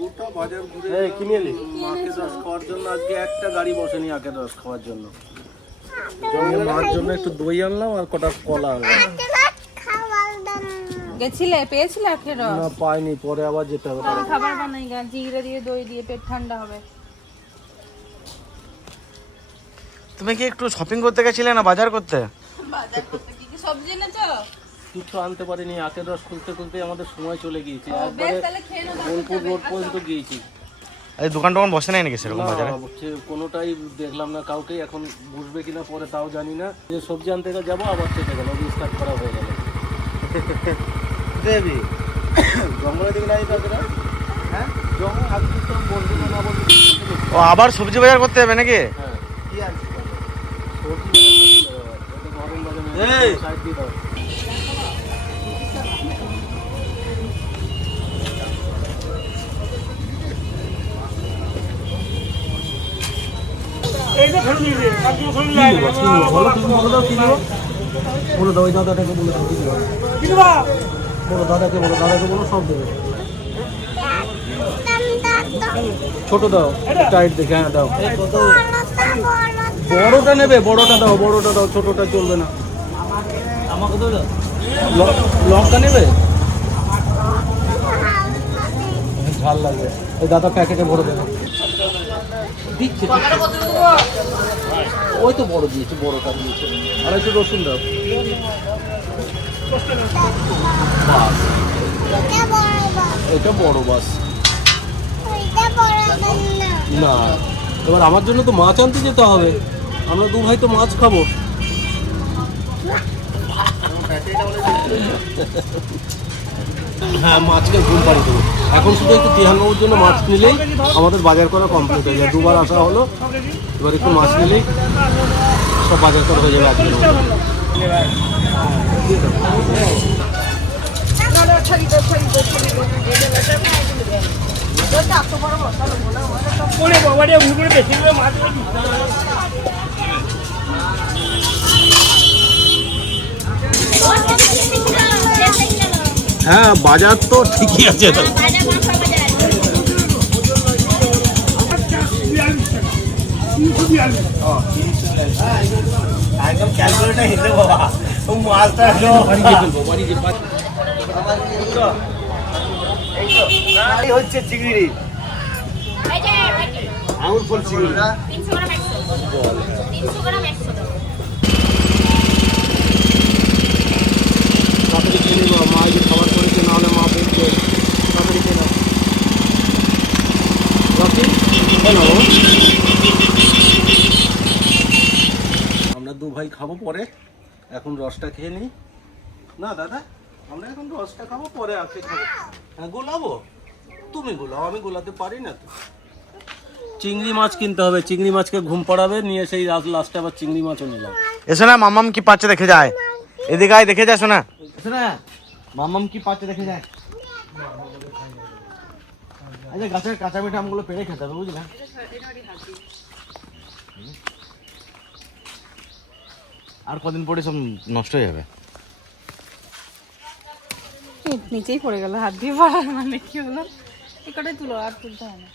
গোটা বাজার ঘুরে কিনে এলি মাকে রস খাওয়ার জন্য। আজকে একটা গাড়ি বসেনি আখের রস খাওয়ার জন্য। মার জন্য একটু দই আনলাম আর কটা কলা আনলাম। গেছিলে পেয়েছিলে আখের রস? না পাইনি, পরে আবার যেতে হবে। খাবার বানাই গা, জিরে দিয়ে দই দিয়ে পেট ঠান্ডা হবে। তুমি কি একটু শপিং করতে গেছিলে না বাজার করতে? বাজার করতে কি কি সবজি এনেছো? কিছু আনতে পারিনি, আখের রস খুলতে খুলতে আমাদের সময় চলে গিয়েছে। বেশ তাহলে খেয়ে নাও। বোলপুর রোড পর্যন্ত গিয়েছি। এই দোকান টোকান বসে নাই নাকি সেরকম বাজারে? কোনোটাই দেখলাম না কাউকে। এখন বুঝবে কিনা পরে তাও জানি না। যে সবজি আনতে যাবো আবার চেপে গেল, স্টার্ট করা হয়ে গেল। দেবী জঙ্গলের দিকে নাই তাদের। হ্যাঁ জঙ্গল আগে বলবো না বলবো। ও আবার সবজি বাজার করতে যাবে নাকি? হ্যাঁ কি আনছি সবজি গরম বাজারে সাইড দিয়ে দাও। বলো দাও, ওই দাদাটাকে বলে দাও, বলো দাদাকে, বলো দাদাকে, বলো সব দেবে। ছোট দাও টাইট দেখে। হ্যাঁ দাও। বড়টা নেবে? বড়টা দাও, বড়টা দাও, ছোটটা চলবে না। আমাকে তো লঙ্কা নেবে? ঝাল লাগবে। ওই দাদা প্যাকেটে ভরে দেবে। দিচ্ছে ওই তো বড় দিয়েছে, বড়টা দিয়েছে। আর একটু রসুন দাও। এটা বড় বাস না। এবার আমার জন্য তো মাছ আনতে যেতে হবে। আমরা দু ভাই তো মাছ খাবো। হ্যাঁ মাছকে ঘুম পাড়ি দেবো। এখন শুধু একটু তিহানবাবুর জন্য মাছ নিলেই আমাদের বাজার করা কমপ্লিট হয়ে যায়। দুবার আসা হলো, এবার একটু মাছ নিলেই সব বাজার করা হয়ে যাবে আজকে। হ্যাঁ বাজার তো ঠিকই আছে। একদম ক্যালকুলেটার হিসেবে বাবা মাছটা হচ্ছে চিংড়ি, আঙুর ফল চিংড়ি 300 গ্রাম 100 গ্রাম 100। তাড়াতাড়ি খেয়ে নিব, মা যে খাবার করেছে, নাহলে মা বলছে। তাড়াতাড়ি খেয়ে নাও। আমরা দু ভাই খাবো পরে, এখন রসটা খেয়ে নিই। না দাদা আমরা এখন রসটা খাবো, পরে আখে খাবো। হ্যাঁ গোলাবো, তুমি গোলাও, আমি গোলাতে পারি না তো। চিংড়ি মাছ কিনতে হবে, চিংড়ি মাছকে ঘুম পাড়াবে নিয়ে, সেই লাস্টে আবার চিংড়ি মাছও নিলাম। এসো না মামাম কি পাচ্ছে দেখে যায়। এদিকে আয় দেখে যাস না। এসো না মামাম কি পাচ্ছে দেখে যায়। আচ্ছা গাছের কাঁচা মিঠা আমগুলো পেড়ে খেতে হবে বুঝলে। আর কদিন পরে সব নষ্ট হয়ে যাবে। নিচেই পড়ে গেল, হাত দিয়ে পড়ার মানে কি হলো? এই কটাই তুলো, আর তুলতে হয় না।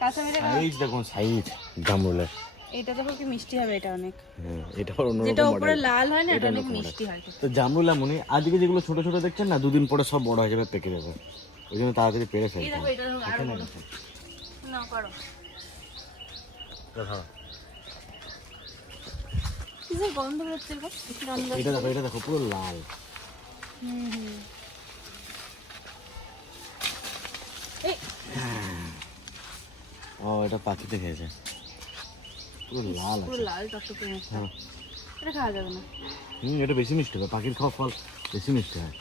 কাঁচা মিঠা সাইজ দেখুন, সাইজ জামরুলের। এটা দেখো কি মিষ্টি হবে, এটা অনেক। হ্যাঁ এটা অন্য যেটা রকম উপরে মডেল। লাল হয় না, এটা অনেক মিষ্টি হয়। তো জামরুল এমনই, আজকে যেগুলো ছোট ছোট দেখছেন না, দুদিন পরে সব বড় হয়ে যাবে, পেকে যাবে। ওই জন্য তাড়াতাড়ি পেরে ফেলতে এই দেখো, হবে। এটা দেখো আরো বড়। না করো। কি যে গন্ধ বেরোচ্ছে গো, গন্ধ। এটা দেখো পুরো লাল। ও এটা পাখিতে খেয়েছে, পুরো লাল পুরো আছে। লাল টকটকে মিষ্টি। হ্যাঁ এটা খাওয়া যাবে না। এটা বেশি মিষ্টি হবে, পাখির খাওয়া ফল বেশি মিষ্টি হয়।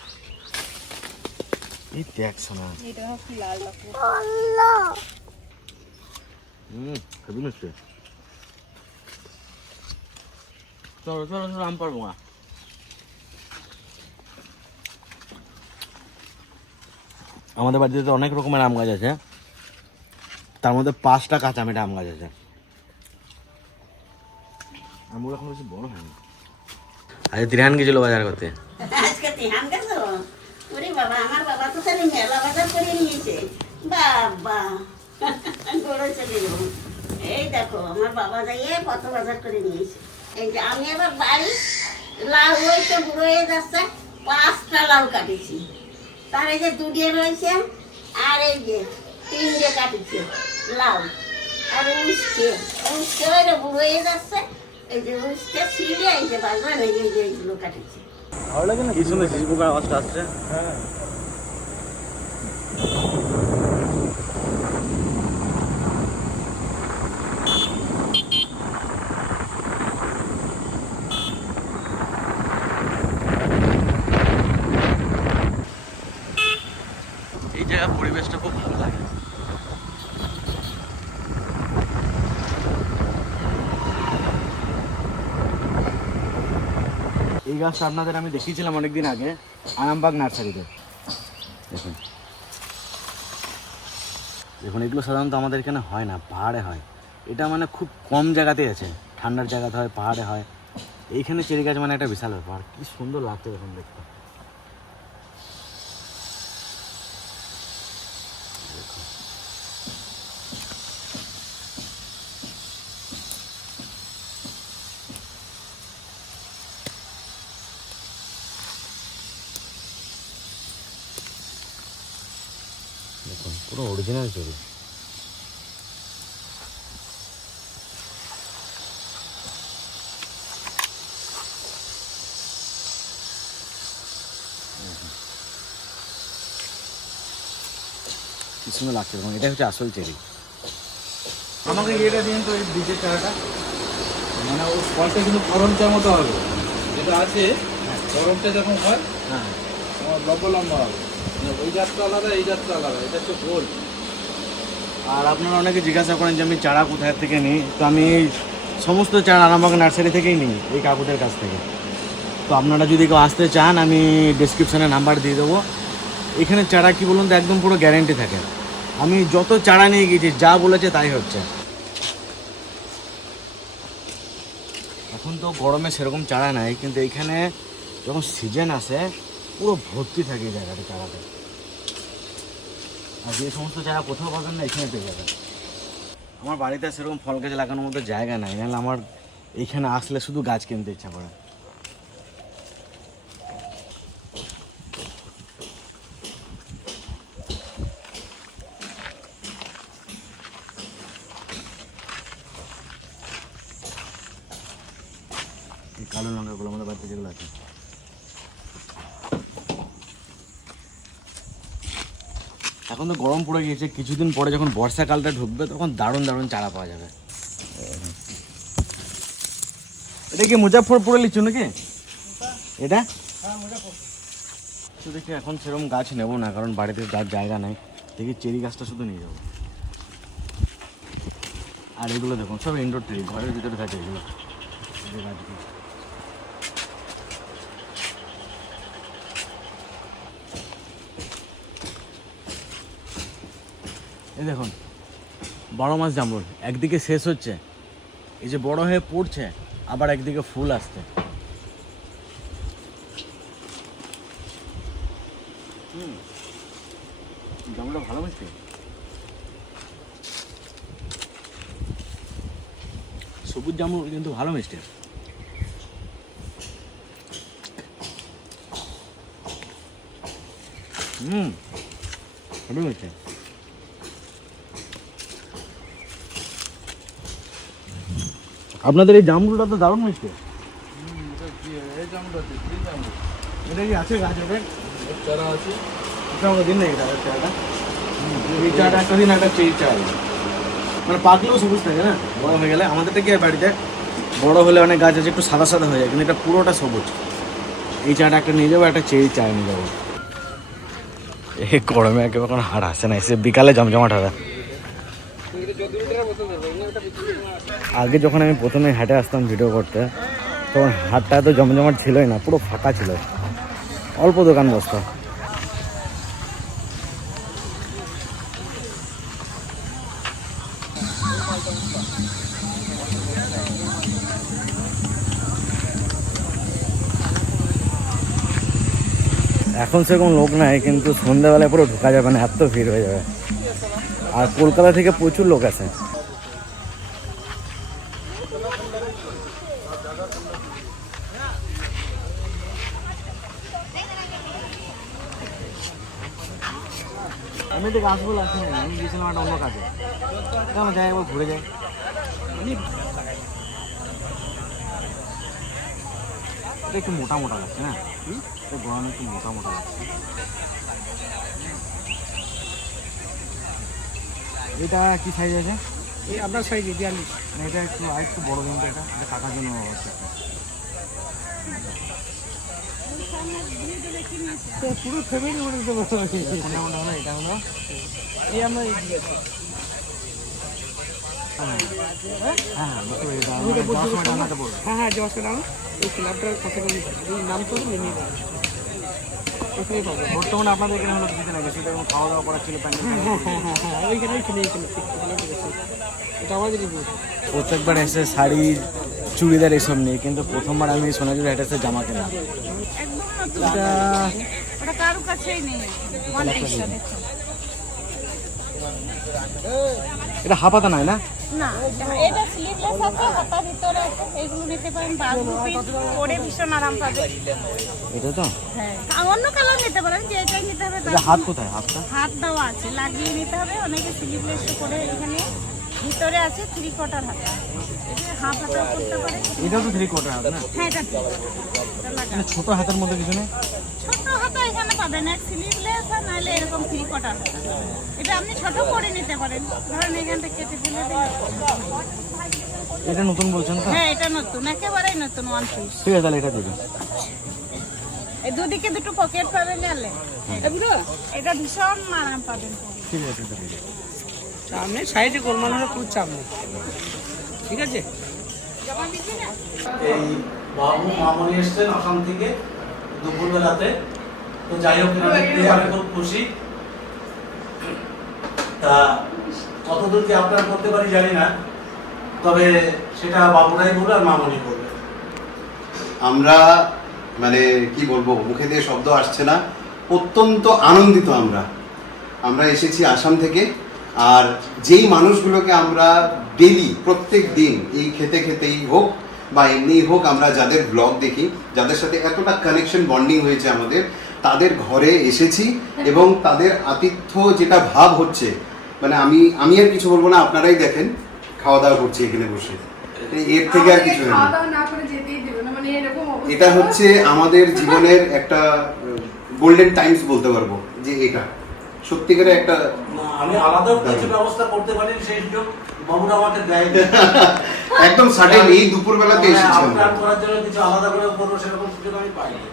এই দেখ শোনা, এটা দেখো কি লাল টকটকে। খুবই মিষ্টি। চলো চলো চলো আম পারবো না। আমাদের বাড়িতে তো অনেক রকমের আম গাছ আছে, তার মধ্যে 5টা কাঁচা মিঠা আম গাছ আছে। আমগুলো এখন বেশি বড় হয়নি। আজকে তিরহান গেছিল বাজার করতে। আজকে তিহান গেছো? ওরে বাবা, আমার বাবা তো তাহলে মেলা বাজার করে বাবা গড়ে চলে গেল। এই দেখো আমার বাবা যাইয়ে কত বাজার করে নিয়েছে। এই যে আমি এবার বাড়ি লাউ ওই তো বুড়ো হয়ে যাচ্ছে, 5টা লাউ কাটেছি, তার এই যে 2 রয়েছে, আর এই যে 3 কাটেছি লাউ, আর উস্তে ওই বুড়ো হয়ে যাচ্ছে, এই যে উস্তে ছিঁড়ে এই যে বাজার এই যে এইগুলো কাটেছি। ভালো লাগে না কি সুন্দর ঝিঝি পোকার আওয়াজটা আসছে। হ্যাঁ এই জায়গার পরিবেশটা খুব ভালো লাগে। এই গাছটা আপনাদের আমি দেখিয়েছিলাম অনেকদিন আগে আরামবাগ নার্সারিতে। দেখুন দেখুন এগুলো সাধারণত আমাদের এখানে হয় না, পাহাড়ে হয়। এটা মানে খুব কম জায়গাতে আছে, ঠান্ডার জায়গাতে হয়, পাহাড়ে হয়। এইখানে চেরি গাছ মানে একটা বিশাল ব্যাপার। কি সুন্দর লাগছে এখন দেখতে। দেখুন পুরো অরিজিনাল চেরি। কি সুন্দর লাগছে এবং এটা হচ্ছে আসল চেরি। আমাকে এটা দিন তো, এই বীজের চারাটা, মানে ওর ফলটা কিন্তু গরমটার মতো হবে, যেটা আছে গরমটা যখন হয় হ্যাঁ আমার লম্বা লম্বা হবে, মানে ওই জাতটা আলাদা এই জাতটা আলাদা, এটা হচ্ছে গোল। আর আপনারা অনেকে জিজ্ঞাসা করেন যে আমি চারা কোথায় থেকে নিই, তো আমি এই সমস্ত চারা আরামবাগ নার্সারি থেকেই নিই, এই কাকুদের কাছ থেকে। তো আপনারা যদি কেউ আসতে চান আমি ডেসক্রিপশানে নাম্বার দিয়ে দেবো। এখানে চারা কি বলুন তো একদম পুরো গ্যারেন্টি থাকে। আমি যত চারা নিয়ে গেছি যা বলেছে তাই হচ্ছে। এখন তো গরমে সেরকম চারা নাই, কিন্তু এইখানে যখন সিজন আসে পুরো ভর্তি থাকে এই জায়গাটা চারাতে। আর যে সমস্ত চারা কোথাও পাবেন না এখানে পেয়ে যাবেন। আমার বাড়িতে সেরকম ফল গাছ লাগানোর মতো জায়গা নাই, নাহলে আমার এইখানে আসলে শুধু গাছ কিনতে ইচ্ছা করে। এই কালো লঙ্কাগুলো আমাদের বাড়িতে যেগুলো আছে, এখন তো গরম পড়ে গিয়েছে, কিছুদিন পরে যখন বর্ষাকালটা ঢুকবে তখন দারুণ দারুণ চারা পাওয়া যাবে। এটা কি মুজাফরপুরে লিচু নাকি এটা? তো দেখি এখন সেরকম গাছ নেবো না, কারণ বাড়িতে যার জায়গা নাই। দেখি চেরি গাছটা শুধু নিয়ে যাবো। আর এগুলো দেখুন সব ইনডোর ট্রি, ঘরের ভিতরে থাকে এগুলো। এই গাছগুলো এই দেখুন 12 মাস জামরুল, একদিকে শেষ হচ্ছে, এই যে বড় হয়ে পড়ছে, আবার একদিকে ফুল আসছে। জামরুলটা ভালো মিষ্টি, সবুজ জামরুল কিন্তু ভালো মিষ্টি। ভালো মিষ্টি। আপনাদের এই জামরুলটা তো দারুণ মিষ্টি। এই জামটা আছে, তিন জামটা এটা কি আছে গাছ ওদের? চারা আছে। এটা আমাকে দিন না এই চাটা। এই চাটা একটা দিন, একটা চেরি চা মানে পাকলেও সবুজ থাকে না, বড় হয়ে গেলে। আমাদেরটা কি বাড়িতে বড় হলে অনেক গাছ আছে একটু সাদা সাদা হয়ে যায়, কিন্তু এটা পুরোটা সবুজ। এই চাটা একটা নিয়ে যাবো, একটা চেরি চা নিয়ে যাবো। এই গরমে একেবারে কোনো হাড় আসে না, এসে বিকালে জমজমাট হবে। আগে যখন আমি প্রথমে হাটে আসতাম ভিডিও করতে, তখন হাটটা এত জমজমাট ছিলই না, পুরো ফাঁকা ছিল, অল্প দোকান বসতো। এখন সেরকম লোক নাই, কিন্তু সন্ধ্যাবেলায় পুরো ঢোকা যাবে না, এত ভিড় হয়ে যাবে। আর কলকাতা থেকে প্রচুর লোক আছে। আমি তো গাছ বলে আসি, আমি গেছিলাম একটা অন্য কাজে। আমি যাই একবার ঘুরে যাই। এটা একটু মোটা মোটা লাগছে, হ্যাঁ গরমে একটু মোটা মোটা লাগছে। এটা কি সাইজ আছে? এই আপনার সাইজে 42। এটা একটু আর একটু বড় দিন তো, এটা কাটার জন্য হচ্ছে। পুরো ফ্যামিলি বলে দিতে পারবো। কোনটা কোনটা হলো? এটা হলো এই আমরা হ্যাঁ বুঝতে পেরেছি। যাওয়ার সময় ডানাটা বলবো। হ্যাঁ জবাসটা নাম এই ক্লাবটার কাছাকাছি এই নাম তো নেমে ওখানে পাবো। বর্তমানে আপনাদের এখানে হলো কিছুদিন আগে, সেটা খাওয়া দাওয়া করা ছিল প্যান্ডেল। ওইখানে ঠিক আছে। এটা আমাদেরই বুঝ। প্রত্যেকবার এসে শাড়ি চুড়িদার এসব নেই, কিন্তু প্রথমবার আমি সোনাঝুরি হাটে এসে জামা কিনলাম। এটা ওটা কারো কাছেই নেই। ওয়ান পিসটা দেখো। এটা হাফাতা নয় না? না, এটা স্লিভলেস আছে, হাতার ভিতরে আছে। এইগুলো নিতে পারেন, বাগু পিস পরে ভীষণ আরাম পাবেন। এটা তো হ্যাঁ, অন্য কালার নিতে পারেন, যেটাই নিতে হবে এটা হাত কোথায়? হাতটা হাত দেওয়া আছে, লাগিয়ে নিতে হবে। অনেকে স্লিভলেস করে এখানে ভিতরে আছে 3/4 হাত। এটা হাফ হাতাও করতে পারে। এটাও তো 3/4 হাত না? হ্যাঁ, এটা ঠিক। এটা লাগানো। মানে ছোট হাতের মধ্যে কিছু নেই? ছোট হাতা এখানে পাবেন, এক স্লিভলেস আর নাহলে এরকম 3/4 হাতা। এটা আপনি ছোট করে নিতে পারেন, ধরেন এখানটা কেটে ফেলে দিলেন। এটা নতুন বলছেন তো? হ্যাঁ, এটা নতুন, একেবারেই নতুন ওয়ান পিস। ঠিক আছে, তাহলে এটা দিবেন। এই দুদিকে দুটো পকেট পাবেন নিলে। এগুলো এটা ভীষণ আরাম পাবেন। ঠিক আছে, এটা দিবেন। সামনে সাইডে গোলমাল হলে পুরো চাপ নেই। ঠিক আছে। এই বাবু মামনি এসছেন আসাম থেকে দুপুরবেলাতে। তো যাই হোক, এনাদের পেয়ে আমি খুব খুশি। তা কতদূর কি আপনারা করতে পারি জানি না, তবে সেটা বাবুরাই বলবে আর মামনি বলবে। আমরা মানে কি বলবো, মুখে দিয়ে শব্দ আসছে না, অত্যন্ত আনন্দিত। আমরা এসেছি আসাম থেকে। আর যেই মানুষগুলোকে আমরা ডেলি প্রত্যেক দিন এই খেতে খেতেই হোক বা এমনিই হোক, আমরা যাদের ব্লগ দেখি, যাদের সাথে এতটা কানেকশন বন্ডিং হয়েছে আমাদের, তাদের ঘরে এসেছি এবং তাদের আতিথ্য যেটা ভাব হচ্ছে, মানে আমি আর কিছু বলবো না, আপনারাই দেখেন খাওয়া দাওয়া করছি এখানে বসে। এর থেকে আর কিছু না। এটা হচ্ছে আমাদের জীবনের একটা গোল্ডেন টাইমস বলতে পারবো, যে এটা সত্যিকারে একটা না, আমি আলাদা কিছু ব্যবস্থা করতে পারি, সেই সুযোগ বাবুরা আমাকে দেয়। একদম সাডেন এই দুপুরবেলাতে এসেছি আমরা। আপনার করার জন্য কিছু আলাদা করে করবো, সেরকম সুযোগ আমি পাইনি।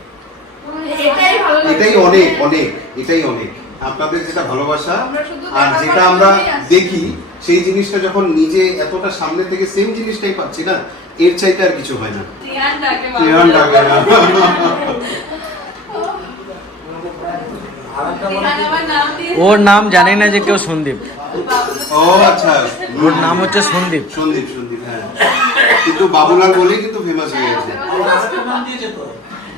এটাই অনেক অনেক, এটাই অনেক। আপনাদের যেটা ভালোবাসা আর যেটা আমরা দেখি, সেই জিনিসটা যখন নিজে এতটা সামনে থেকে সেম জিনিসটাই পাচ্ছি না, এর চাইতে আর কিছু হয় না। ত্রিহান ডাকে না। ওর নাম জানি না যে কেউ সন্দীপ। ও আচ্ছা, ওর নাম হচ্ছে সন্দীপ। সন্দীপ, হ্যাঁ। কিন্তু বাবুলাল বলেই কিন্তু ফেমাস হয়ে গেছে। আমার আরেকটা নাম দিয়েছে তো,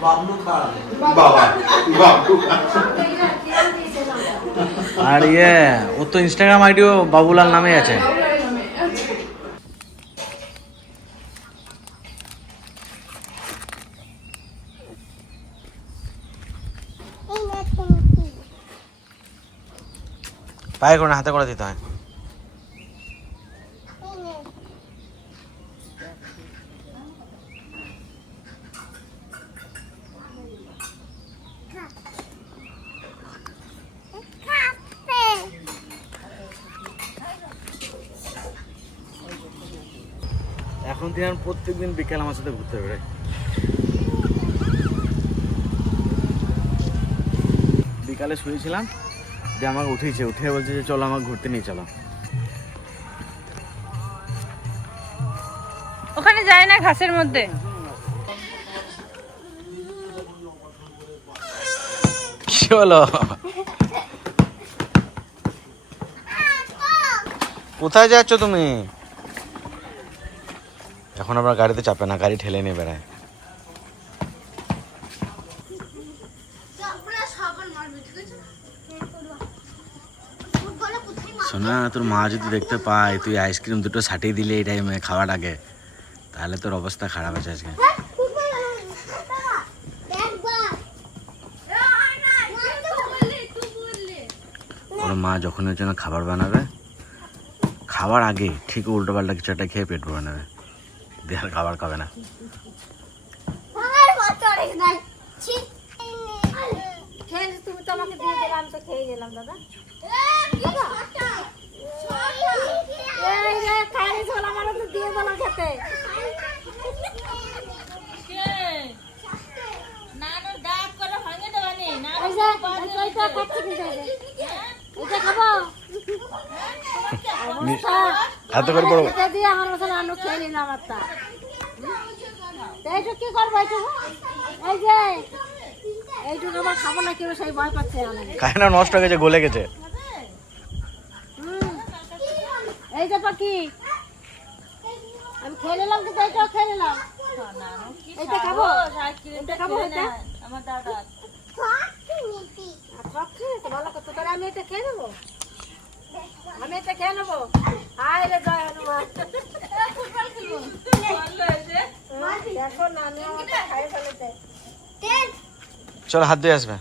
বাবলু খান। বাবা, বাবু। আর ওর তো ইনস্টাগ্রাম আইডিও বাবুলাল নামে আছে। পায়ে করে না, হাতে করে দিতে হয়। এখন দিন প্রত্যেকদিন বিকেল আমার সাথে ঘুরতে বেরোয়। বিকালে শুয়েছিলাম, যে আমাকে উঠে বলছে যে চলো আমাকে ঘুরতে নিয়ে চলো। ওখানে যায় না ঘাসের মধ্যে। কি হলো? কোথায় যাচ্ছ তুমি? এখন আমরা গাড়িতে চাপে না, গাড়ি ঠেলে নিয়ে বেড়ায়। সোনা, তোর মা যদি দেখতে পায় তুই আইসক্রিম দুটো সাটিয়ে দিলে এই টাইমে খাওয়ার আগে, তাহলে তোর অবস্থা খারাপ আছে আজকে। ওর মা যখন ওর জন্য খাবার বানাবে, খাওয়ার আগে ঠিক উল্টো পাল্টা কিছু একটা খেয়ে পেট ভরে নেবে, দিয়ে আর খাবার খাবে না। তুমি তো আমাকে দিয়ে দিলে, আমি তো খেয়ে গেলাম দাদা। দিয়ে দিলাম খেতে। হাতে করে বড় দিয়ে আমার মতো নানু খেয়ে নিলাম একটা। এইটুকু কি করবো? এই যে এইটুকু আমার খাবো না, কেউ সেই ভয় পাচ্ছে। খায় না, নষ্ট হয়ে গেছে, গলে গেছে। এই যে পাখি, আমি খেয়ে নিলাম, কিন্তু এইটাও খেয়ে নিলাম। এইটা খাবো, এইটা খাবো, এটা আমার দাদা। ভালো কথা, তাহলে আমি এটা খেয়ে নেবো, আমি এটা খেয়ে নেবো। হায় রে জয় হনুমান। দেখো না, আমি খাই ফেলেছে। চল হাত দিয়ে আসবে।